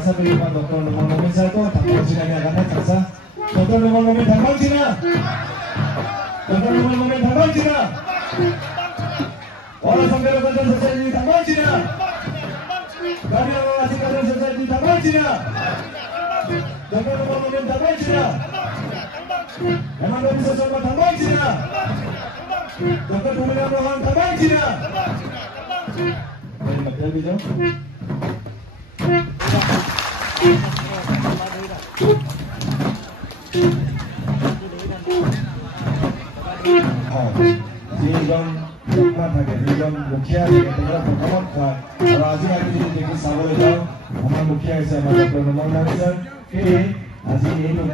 rasa pilih Pak Dr. Numan Mumin saya tuh takut sini akan terasa Dr. Numan Mumin terbang Cina Dr. Numan Mumin terbang Cina Orang sampai rekan sosial terbang Cina kami awasi kader sosial terbang Cina Dr. Numan Mumin terbang Cina Emang dari sosial terbang Cina Dr. Numan Mumin terbang Cina dari material video যিজন মুখ্য থাকে যিজন মুখিয়া থাকে তেখেতক প্ৰথমত কয় আৰু আজি আমি যদি দেখি চাবলৈ যাওঁ আমাৰ মুখিয়া হৈছে আমাৰ ডক্টৰ নুমল ডাঙৰীয়া সেয়ে আজি এইটো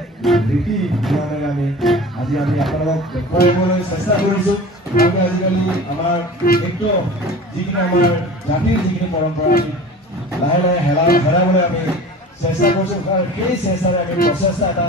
ৰীতি নিয়মেৰে আজি আমি আপোনালোকক দেখুৱাবলৈ চেষ্টা কৰিছোঁ আমি আজিকালি আমাৰ একদম যিখিনি আমাৰ জাতিৰ যিখিনি পৰম্পৰা লাহে লাহে হেৰাবলৈ আমি চেষ্টা কৰিছোঁ কাৰণ সেই চেষ্টাৰে আমি প্ৰচেষ্টা এটা